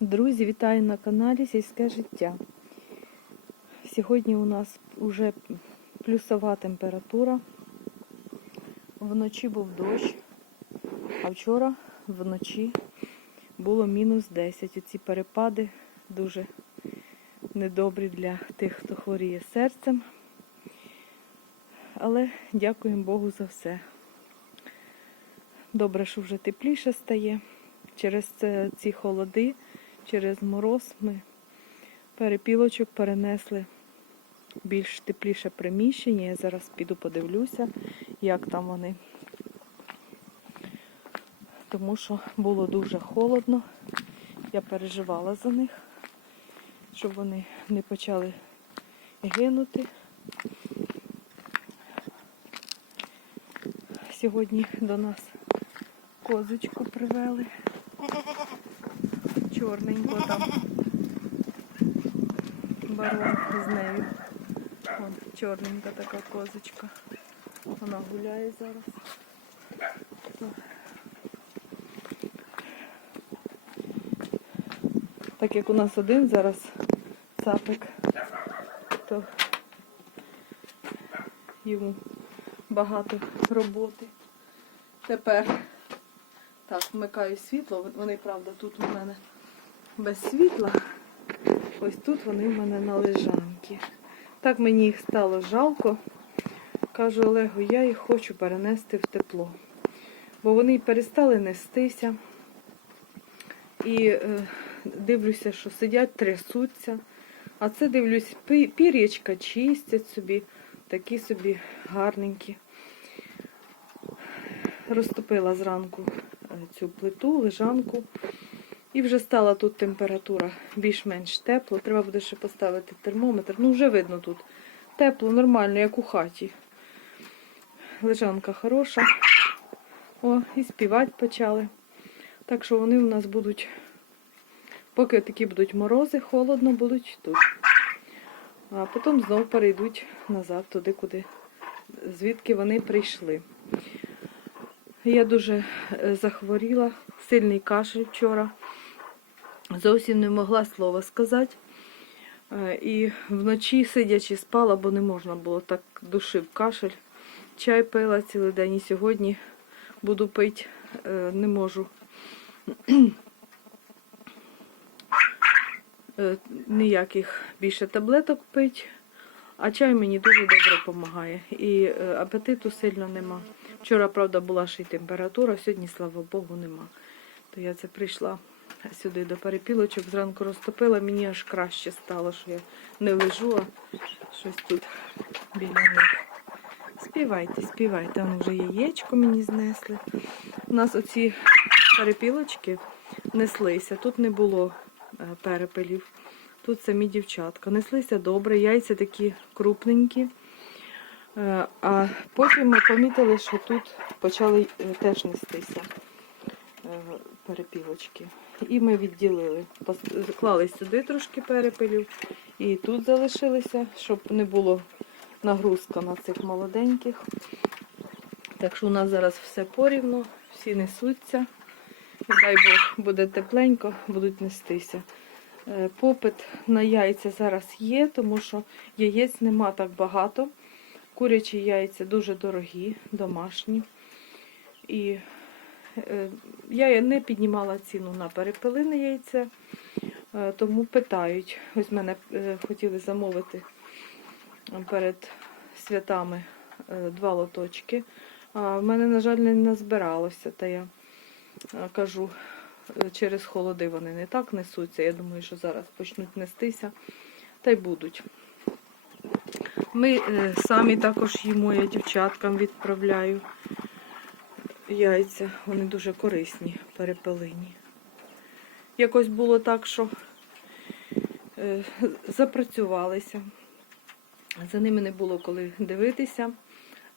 Друзі, вітаю на каналі Сільське життя. Сьогодні у нас вже плюсова температура. Вночі був дощ, а вчора вночі було мінус 10. Оці перепади дуже недобрі для тих, хто хворіє серцем. Але дякуємо Богу за все. Добре, що вже тепліше стає. Через ці холоди, через мороз ми перепілочок перенесли більш тепліше приміщення. Я зараз піду подивлюся, як там вони. Тому що було дуже холодно. Я переживала за них, щоб вони не почали гинути. Сьогодні до нас козочку привели. Чорненько там. Барон з нею. Вон, чорненька така козочка. Вона гуляє зараз. Так як у нас один зараз цапик, то йому багато роботи. Тепер так, вмикаю світло. Вони, правда, тут у мене без світла. Ось тут вони в мене на лежанці. Так мені їх стало жалко. Кажу Олегу, я їх хочу перенести в тепло. Бо вони й перестали нестися. І е, дивлюся, що сидять, трясуться. А це дивлюсь, пір'ячка чистять собі, такі собі гарненькі. Розтопила зранку е, цю плиту, лежанку. І вже стала тут температура більш-менш тепло. Треба буде ще поставити термометр. Ну, вже видно тут. Тепло, нормально, як у хаті. Лежанка хороша. О, і співати почали. Так що вони у нас будуть, поки такі будуть морози, холодно будуть тут. А потім знову перейдуть назад, туди, куди, звідки вони прийшли. Я дуже е, захворіла, сильний кашель вчора. Зовсім не могла слова сказати. Е, І вночі сидячи спала, бо не можна було так душив кашель. Чай пила цілий день і сьогодні буду пити, е, не можу. Е, Ніяких більше таблеток пить, а чай мені дуже добре допомагає. І апетиту сильно нема. Вчора, правда, була ще й температура, сьогодні, слава Богу, нема. То я це прийшла сюди до перепілочок, зранку розтопила, мені аж краще стало, що я не лежу, а щось тут біля них. Співайте, співайте. Воно вже яєчко мені знесли. У нас оці перепілочки неслися. Тут не було е, перепелів. Тут самі дівчатка. Неслися добре, яйця такі крупненькі. Е, А потім ми помітили, що тут почали е, теж нестися перепілочки. І ми відділили. Клали сюди трошки перепелів і тут залишилися, щоб не було нагрузка на цих молоденьких. Так що у нас зараз все порівну, всі несуться. Дай Бог буде тепленько, будуть нестися. Е, Попит на яйця зараз є, тому що яєць нема так багато. Курячі яйця дуже дорогі, домашні. І я не піднімала ціну на перепелине яйце, е, тому питають. Ось мене е, хотіли замовити перед святами е, два лоточки. А в мене, на жаль, не назбиралося. Та я е, кажу, е, через холоди вони не так несуться. Я думаю, що зараз почнуть нестися, та й будуть. Ми е, самі також їмо, я дівчаткам відправляю яйця. Вони дуже корисні, перепелині. Якось було так, що е, запрацювалися. За ними не було коли дивитися.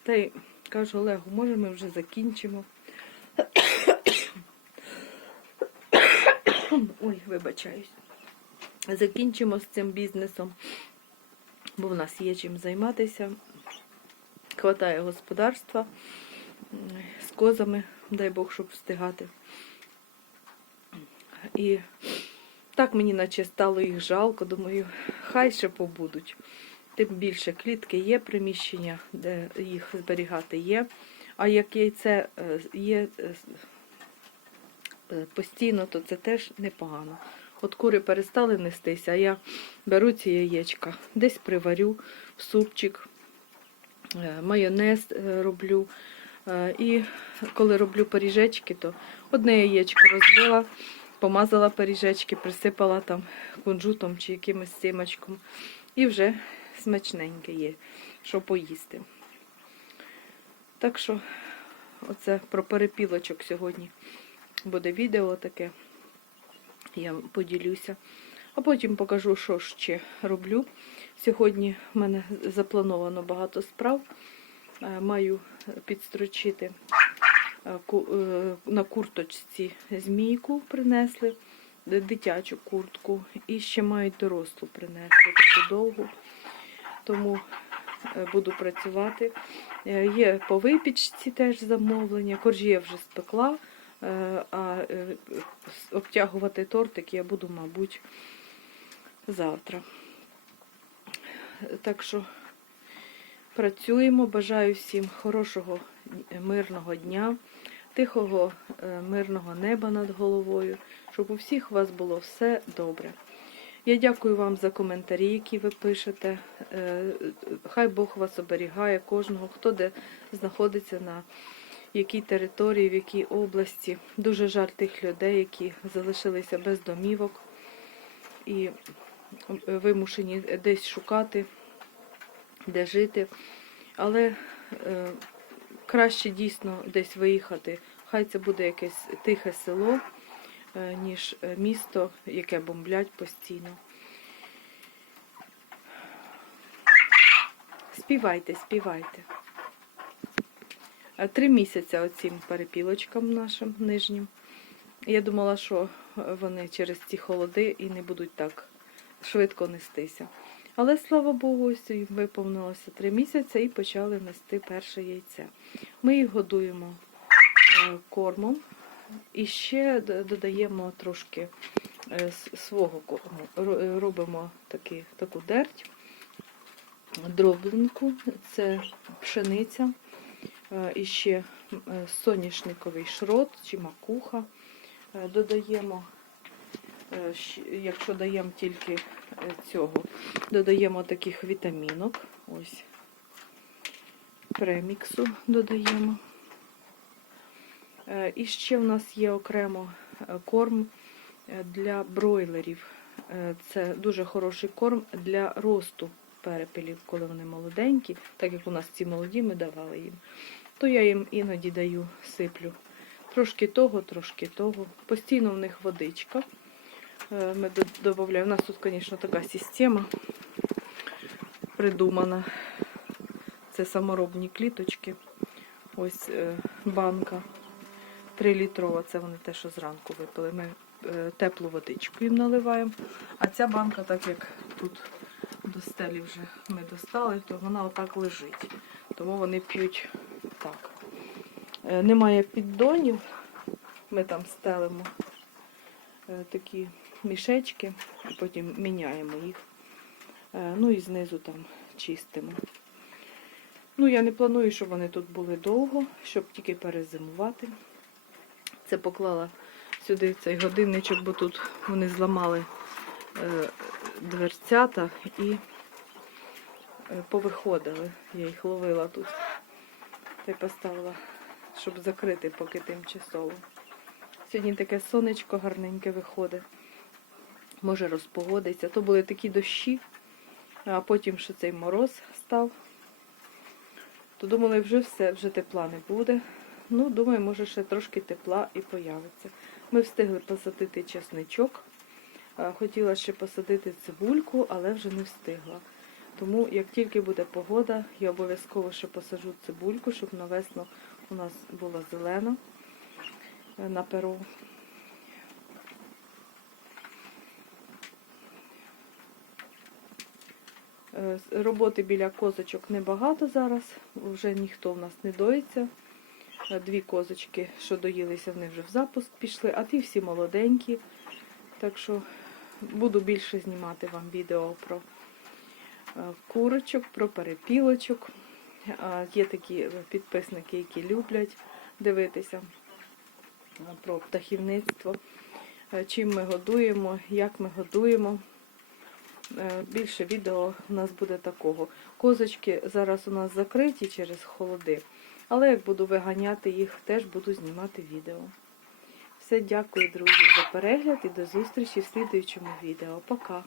Та й кажу, Олегу, може ми вже закінчимо. Ой, вибачаюсь. Закінчимо з цим бізнесом, бо в нас є чим займатися. Хватає господарства з козами, дай Бог, щоб встигати. І Так мені наче стало їх жалко, думаю, хай ще побудуть. Тим більше клітки є, приміщення, де їх зберігати є. А як яйце е, є е, е, постійно, то це теж непогано. От кури перестали нестися, а я беру ці яєчка, десь приварю в супчик, майонез роблю. Е, І коли роблю пиріжечки, то одне яєчко розбила, помазала пиріжечки, присипала там кунжутом чи якимось симочком. І вже смачненьке є, що поїсти. Так що, оце про перепілочок сьогодні буде відео таке. Я поділюся. А потім покажу, що ще роблю. Сьогодні в мене заплановано багато справ. Е, Маю підстрочити е, е, на курточці змійку принесли, дитячу куртку. І ще мають дорослу принесли таку довгу. Тому буду працювати. Є по випічці теж замовлення. Коржі я вже спекла, а обтягувати тортик я буду, мабуть, завтра. Так що працюємо. Бажаю всім хорошого е, мирного дня, тихого е, мирного неба над головою, щоб у всіх у вас було все добре. Я дякую вам за коментарі, які ви пишете. Е, Хай Бог вас оберігає, кожного, хто де знаходиться на якій території, в якій області. Дуже жаль тих людей, які залишилися без домівок і вимушені десь шукати, де жити. Але е, краще дійсно десь виїхати. Хай це буде якесь тихе село, е, ніж е, місто, яке бомблять постійно. Співайте, співайте. Е, Три місяці оцім перепілочкам нашим нижнім. Я думала, що вони через ці холоди і не будуть так швидко нестися. Але слава Богу, ось виповнилося три місяці і почали нести перше яйце. Ми їх годуємо е, кормом і ще додаємо трошки е, свого корму. Е, Робимо такі, таку дерть, дробленку, це пшениця, і ще соняшниковий шрот чи макуха. Додаємо, якщо даємо тільки цього, додаємо таких вітамінок. Ось преміксу додаємо. Е, І ще в нас є окремо е, корм е, для бройлерів. Це дуже хороший корм для росту перепелів, коли вони молоденькі, так як у нас ці молоді, ми давали їм. То я їм іноді даю, сиплю трошки того, трошки того. Постійно в них водичка. Е, Ми додаємо. У нас тут, звісно, така система придумана. Це саморобні кліточки. Ось е, банка 3 літрова. Це вони те, що зранку випили. Ми е, теплу водичку їм наливаємо. А ця банка, так як тут до стелі вже ми достали, то вона отак лежить. Тому вони п'ють так. Немає піддонів. Ми там стелимо такі мішечки, і потім міняємо їх. Е, Ну і знизу там чистимо. Ну, я не планую, щоб вони тут були довго, щоб тільки перезимувати. Це поклала сюди цей годинничок, бо тут вони зламали е, дверцята і е, повиходили. Я їх ловила тут. Та й поставила, щоб закрити поки тимчасово. Сьогодні таке сонечко гарненьке виходить. Може розпогодиться. То були такі дощі, а потім ще цей мороз став. То думали, вже все, вже тепла не буде. Ну, думаю, може ще трошки тепла і появиться. Ми встигли посадити чесничок. Хотіла ще посадити цибульку, але вже не встигла. Тому, як тільки буде погода, я обов'язково ще посаджу цибульку, щоб на весну у нас була зелена е, на перу. Е, з- Роботи біля козочок небагато зараз, вже ніхто в нас не доїться. Е, Дві козочки, що доїлися, вони вже в запуск пішли, а ті всі молоденькі. Так що Буду більше знімати вам відео про е, курочок, про перепілочок. Е, Є такі підписники, які люблять дивитися е, про птахівництво, е, чим ми годуємо, як ми годуємо. Е, Більше відео у нас буде такого. Козочки зараз у нас закриті через холоди, але як буду виганяти їх, теж буду знімати відео. Все, дякую, друзі, за перегляд і до зустрічі в слідуючому відео. Пока!